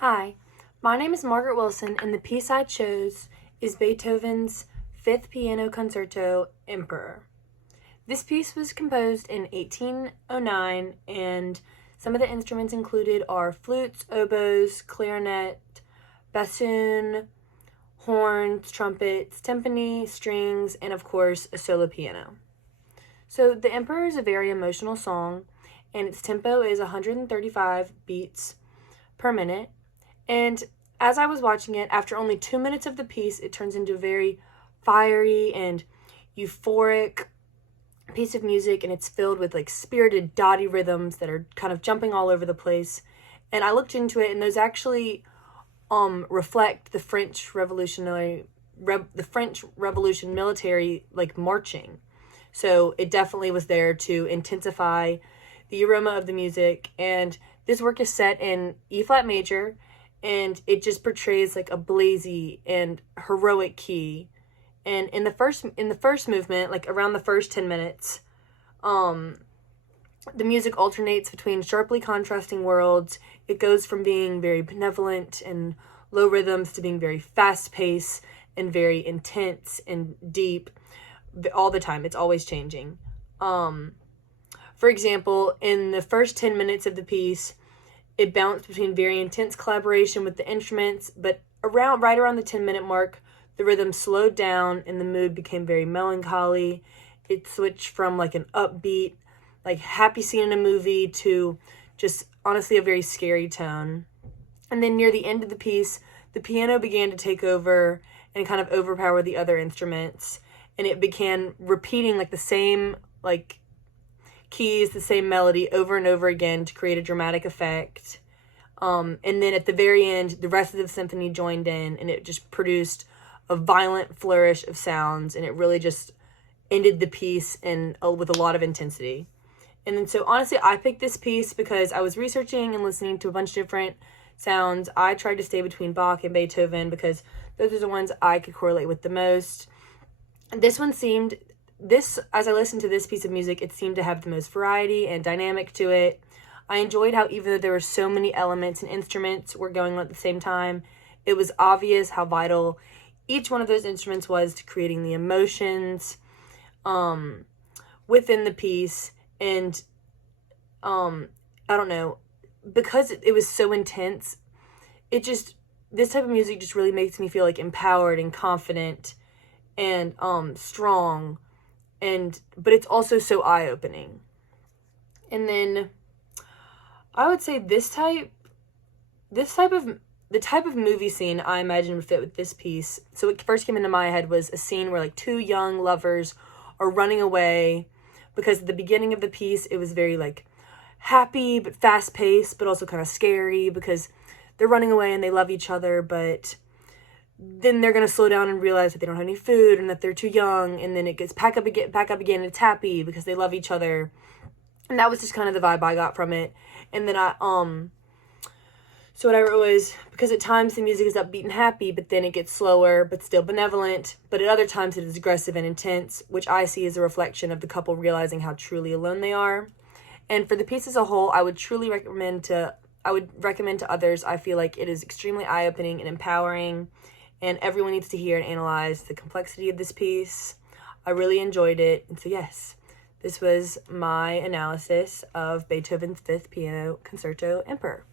Hi, my name is Margaret Wilson, and the piece I chose is Beethoven's Fifth Piano Concerto, Emperor. This piece was composed in 1809, and some of the instruments included are flutes, oboes, clarinet, bassoon, horns, trumpets, timpani, strings, and of course, a solo piano. So, The Emperor is a very emotional song, and its tempo is 135 beats per minute. And as I was watching it, after only 2 minutes of the piece, it turns into a very fiery and euphoric piece of music, and it's filled with like spirited, dotty rhythms that are kind of jumping all over the place. And I looked into it, and those actually reflect the French Revolution military like marching. So it definitely was there to intensify the aroma of the music. And this work is set in E flat major, and it just portrays like a blazy and heroic key. And in the first movement, like around the first 10 minutes, the music alternates between sharply contrasting worlds. It goes from being very benevolent and low rhythms to being very fast-paced and very intense and deep all the time. It's always changing. For example, in the first 10 minutes of the piece, it bounced between very intense collaboration with the instruments, but right around the 10-minute mark, the rhythm slowed down and the mood became very melancholy. It switched from like an upbeat, like happy scene in a movie to just honestly a very scary tone. And then near the end of the piece, the piano began to take over and kind of overpower the other instruments, and it began repeating like the same like keys, the same melody over and over again to create a dramatic effect. And then at the very end, the rest of the symphony joined in, and it just produced a violent flourish of sounds, and it really just ended the piece with a lot of intensity. And then so honestly, I picked this piece because I was researching and listening to a bunch of different sounds. I tried to stay between Bach and Beethoven because those are the ones I could correlate with the most. As I listened to this piece of music, it seemed to have the most variety and dynamic to it. I enjoyed how even though there were so many elements and instruments were going on at the same time, it was obvious how vital each one of those instruments was to creating the emotions within the piece. And I don't know, because it was so intense, this type of music just really makes me feel like empowered and confident and strong, but it's also so eye-opening. And then I would say the type of movie scene I imagine would fit with this piece. So what first came into my head was a scene where like two young lovers are running away, because at the beginning of the piece it was very like happy but fast-paced, but also kind of scary because they're running away and they love each other, but then they're going to slow down and realize that they don't have any food and that they're too young, and then it gets back up again, and it's happy because they love each other. And that was just kind of the vibe I got from it. And then so what I wrote was, because at times the music is upbeat and happy, but then it gets slower but still benevolent, but at other times it is aggressive and intense, which I see as a reflection of the couple realizing how truly alone they are. And for the piece as a whole, I would recommend to others. I feel like it is extremely eye-opening and empowering, and everyone needs to hear and analyze the complexity of this piece. I really enjoyed it. And so yes, this was my analysis of Beethoven's Fifth Piano Concerto, Emperor.